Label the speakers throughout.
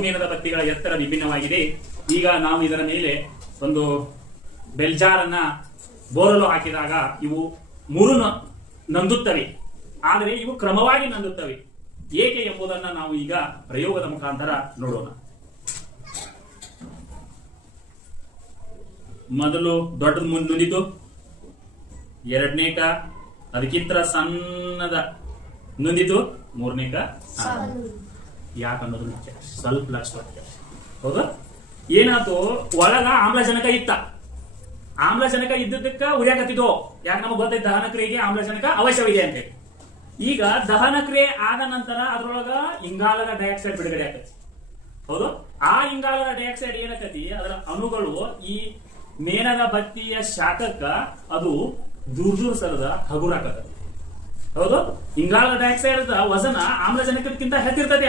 Speaker 1: ಮೇನದ ಬತ್ತಿಗಳ ಎತ್ತರ ವಿಭಿನ್ನವಾಗಿದೆ. ಈಗ ನಾವು ಇದರ ಮೇಲೆ ಒಂದು ಬೆಲ್ಜಾರನ್ನ ಬೋರಲು ಹಾಕಿದಾಗ ಇವು ಮೂರು ನಂದುತ್ತವೆ. ಆದರೆ ಇವು ಕ್ರಮವಾಗಿ ನಂದುತ್ತವೆ. ಏಕೆ ಎಂಬುದನ್ನ ನಾವು ಈಗ ಪ್ರಯೋಗದ ಮುಖಾಂತರ ನೋಡೋಣ. ಮೊದಲು ದೊಡ್ಡದು ನುಂದಿತು. ಎರಡನೇಕ ಅದಕ್ಕಿಂತ ಸಣ್ಣದ ನೊಂದಿತು. ಮೂರನೇಕ ಯಾಕೆ ಅನ್ನೋದು ಮುಖ್ಯ. ಸ್ವಲ್ಪ ಲಕ್ಷ ಹೌದು? ಏನಾಯ್ತು? ಒಳಗ ಆಮ್ಲಜನಕ ಇತ್ತ. ಆಮ್ಲಜನಕ ಇದ್ದದಕ್ಕ ಉರಿಯಾಕತ್ತಿದ್ವು ಯಾಕೆ ನಮಗೆ ಗೊತ್ತೈತೆ? ದಹನ ಕ್ರಿಯೆಗೆ ಆಮ್ಲಜನಕ ಅವಶ್ಯವಿದೆ ಅಂತ. ಈಗ ದಹನ ಕ್ರಿಯೆ ಆದ ನಂತರ ಅದ್ರೊಳಗ ಇಂಗಾಲದ ಡೈಆಕ್ಸೈಡ್ ಬಿಡುಗಡೆ ಆಕತಿ. ಹೌದು? ಆ ಇಂಗಾಲದ ಡೈಆಕ್ಸೈಡ್ ಏನಕತಿ? ಅದರ ಅಣುಗಳು ಈ ಮೇನದ ಬತ್ತಿಯ ಶಾಖಕ್ಕ ಅದು ದೂರ ದೂರ ಸರದ ಹಗುರಾಕತಿ ಹೌದು? ಇಂಗಾಲದ ಡೈಆಕ್ಸೈಡ್ ವಜನ ಆಮ್ಲಜನಕಕ್ಕಿಂತ ಹೆಚ್ಚಿರ್ತದೆ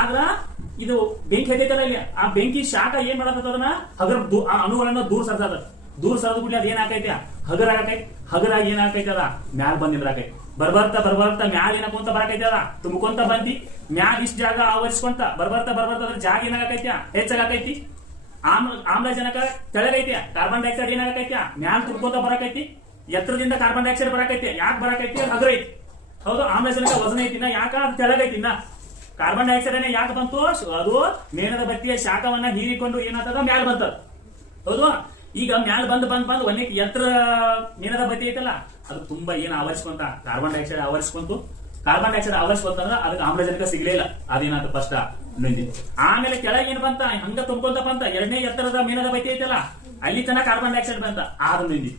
Speaker 1: ಆದ್ರ ಇದು ಬೆಂಕಿ ಹತ್ತೈತಲ್ಲ ಇಲ್ಲಿ. ಆ ಬೆಂಕಿ ಶಾಖ ಏನ್ ಮಾಡತ್ತ ಅದನ್ನ? ಹಗರ ಅಣುಗಳನ್ನ ದೂರ ಸರ್ತದ ದೂರ ಸರದ ಕೂಡಲೇ ಅದ್ ಆಕೈತೆ ಹಗರ ಆಗೈತೆ ಹಗರಾಗಿ ಏನಾಕೈತೆ ಅದ? ಮ್ಯಾಲ ಬಂದ್ ನಿಂದ್ರಾಕೈತಿ. ಬರ್ಬರ್ತಾ ಬರ್ಬರ್ತಾ ಮ್ಯಾಲ ಏನಕೊಂತ ಬರಾಕೈತಿ ಅದ? ತುಂಬಕೊಂತ ಬಂದಿ. ಮ್ಯಾಲ್ ಇಷ್ಟ ಜಾಗ ಆವರಿಸ್ಕೊಂತ ಬರ್ಬರ್ತಾ ಬರ್ಬರ್ತ ಅದ್ರ ಜಾಗ ಏನಾಗೈತಿ ಹೆಚ್ಚಾಗೈತಿ ಆಮ್ಲ ಆಮ್ಲಜನಕ ತೆಳಗೈತಿ ಕಾರ್ಬನ್ ಡೈಆಕ್ಸೈಡ್ ಏನಾಗೈತಿ ಮ್ಯಾಲ ತುಂಬಕೊಂತ ಬರಾಕೈತಿ. ಎತ್ತರದಿಂದ ಕಾರ್ಬನ್ ಡೈಆಕ್ಸೈಡ್ ಬರಾಕೈತಿ ಯಾಕೆ ಬರಾಕೈತಿ? ಹಗರ ಐತಿ ಹೌದು ಆಮ್ಲಜನಕ ವಜನ ಐತಿನ ಯಾಕ ಅದು ತೆಳಗೈತಿನ ಕಾರ್ಬನ್ ಡೈಆಕ್ಸೈಡ್ ಯಾಕೆ ಬಂತು? ಅದು ಮೇಣದ ಬತ್ತಿಯ ಶಾಖವನ್ನ ಹೀರಿಕೊಂಡು ಏನಾಗ್ತದ ಮ್ಯಾಲ್ ಬಂತದ. ಹೌದು? ಈಗ ಮ್ಯಾಲ ಬಂದ್ ಬಂದ್ ಬಂದ್ ಒಂದೇ ಎತ್ತರ ಮೇಣದ ಬತ್ತಿ ಐತಲ್ಲ, ಅದು ತುಂಬಾ ಏನ್ ಆವರಿಸ್ಕೊಂತ ಕಾರ್ಬನ್ ಡೈಆಕ್ಸೈಡ್ ಆವರಿಸ್ಕೊಂತು. ಕಾರ್ಬನ್ ಡೈಆಕ್ಸೈಡ್ ಆವರಿಸ್ಕೊಂತಂದ್ರ ಅದಕ್ಕೆ ಆಮ್ಲಜನಕ ಸಿಗ್ಲಿಲ್ಲ ಅದೇನಾಯ್ತು ಫಸ್ಟ್ ನಿಂದಿ. ಆಮೇಲೆ ಕೆಳಗೆ ಏನ್ ಬಂತ? ಹಂಗ ತುಂಬ್ಕೊಂತ ಬಂತ? ಎರಡನೇ ಎತ್ತರದ ಮೇಣದ ಬತ್ತಿ ಐತಲ್ಲ, ಅಲ್ಲಿ ತನಕ ಕಾರ್ಬನ್ ಡೈಆಕ್ಸೈಡ್ ಬಂತ. ಆದ್ರೂ ನಿಂದಿ.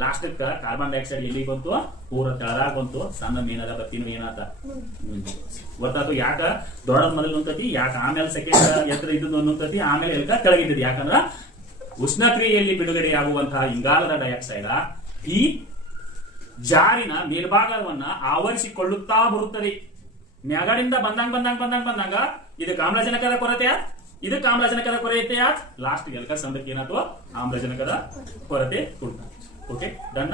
Speaker 1: ಲಾಸ್ಟ್ ಕಾರ್ಬನ್ ಡೈಆಕ್ಸೈಡ್ ಎಲ್ಲಿ ಬಂತು? ಪೂರ ತಳದಾಗ ಬಂತು. ಸಣ್ಣ ಮೀನದ ಬತ್ತಿನ ಏನಾತ? ಗೊತ್ತಾತು ಯಾಕ? ದೊಡ್ಡದ ಮೊದಲು ನುಂತತಿ ಯಾಕ ಆಮೇಲೆ ಸೆಕೆಂಡ್ ಎತ್ತರ ಇದ್ದು ನುಂತತಿ ಆಮೇಲೆ ಎಲ್ಕ ಕೆಳಗಿದ್ದది ಯಾಕಂದ್ರ ಉಷ್ಣಕ್ರಿಯೆಯಲ್ಲಿ ಬಿಡುಗಡೆಯಾಗುವಂತಹ ಇಂಗಾಲದ ಡೈಆಕ್ಸೈಡ್ ಈ ಜಾರಿನ ಮೇಲ್ಭಾಗವನ್ನ ಆವರಿಸಿಕೊಳ್ಳುತ್ತಾ ಬರುತ್ತದೆ. ಮ್ಯಾಗಡಿಂದ ಬಂದಂಗ ಬಂದಂಗ ಬಂದಂಗ ಬಂದಂಗ ಇದಕ್ಕೆ ಆಮ್ಲಜನಕದ ಕೊರತೆ ಇದು ಇದಕ್ಕೆ ಆಮ್ಲಜನಕದ ಕೊರತೆ ಆತ್ ಲಾಸ್ಟ್ ಎಲ್ಕ ಸಂದಕ್ಕೆ ಏನಾದ್ರು ಆಮ್ಲಜನಕದ ಕೊರತೆ ಉಂಟಾಯ್ತು ఓకే డన్.